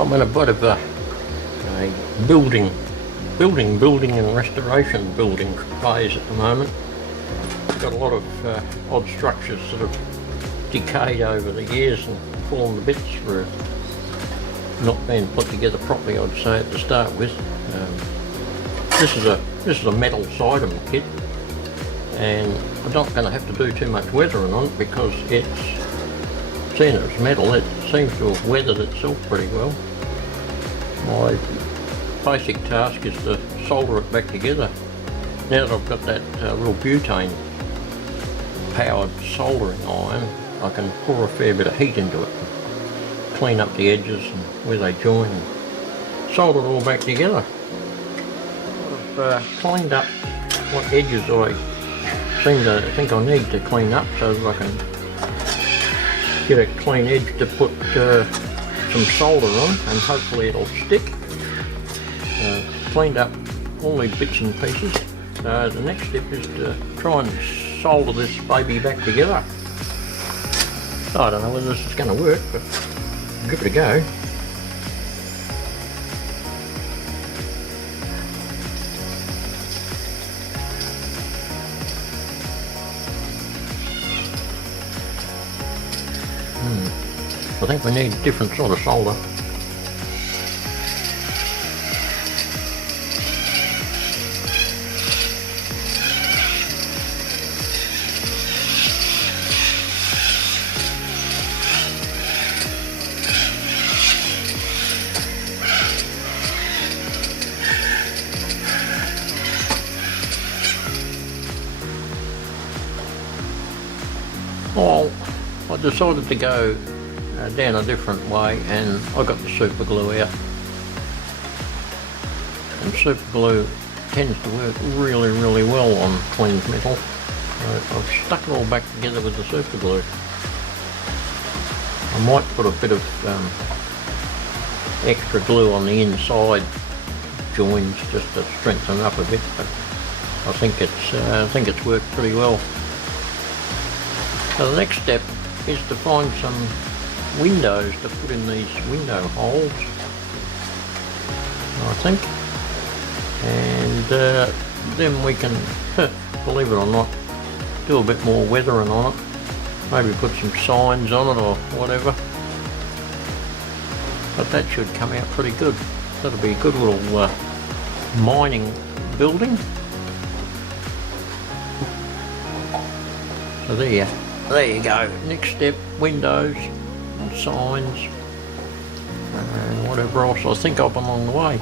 I'm in a bit of a building and restoration building phase at the moment. Got a lot of odd structures that have decayed over the years and fallen to bits through not being put together properly, I'd say, at the start with. This is a metal Suydam kit, and I'm not going to have to do too much weathering on it because it's, seeing it's metal, it seems to have weathered itself pretty well. My basic task is to solder it back together. Now that I've got that little butane powered soldering iron, I can pour a fair bit of heat into it, clean up the edges and where they join and solder it all back together. I've cleaned up what edges I seem to think I need to clean up so that I can get a clean edge to put some solder on and hopefully it'll stick. Cleaned up all these bits and pieces. The next step is to try and solder this baby back together. I don't know whether this is going to work, but I'll give it a go. I think we need a different sort of solder. Well, I decided to go down a different way, and I got the super glue out. And super glue tends to work really well on clean metal. I've stuck it all back together with the super glue. I might put a bit of extra glue on the inside joins just to strengthen up a bit, but I think it's worked pretty well. So the next step is to find some windows to put in these window holes, I think, and then we can, believe it or not, do a bit more weathering on it, maybe put some signs on it or whatever, but that should come out pretty good. That'll be a good little mining building. So there you go. Next step, windows and signs and whatever else I think of along the way.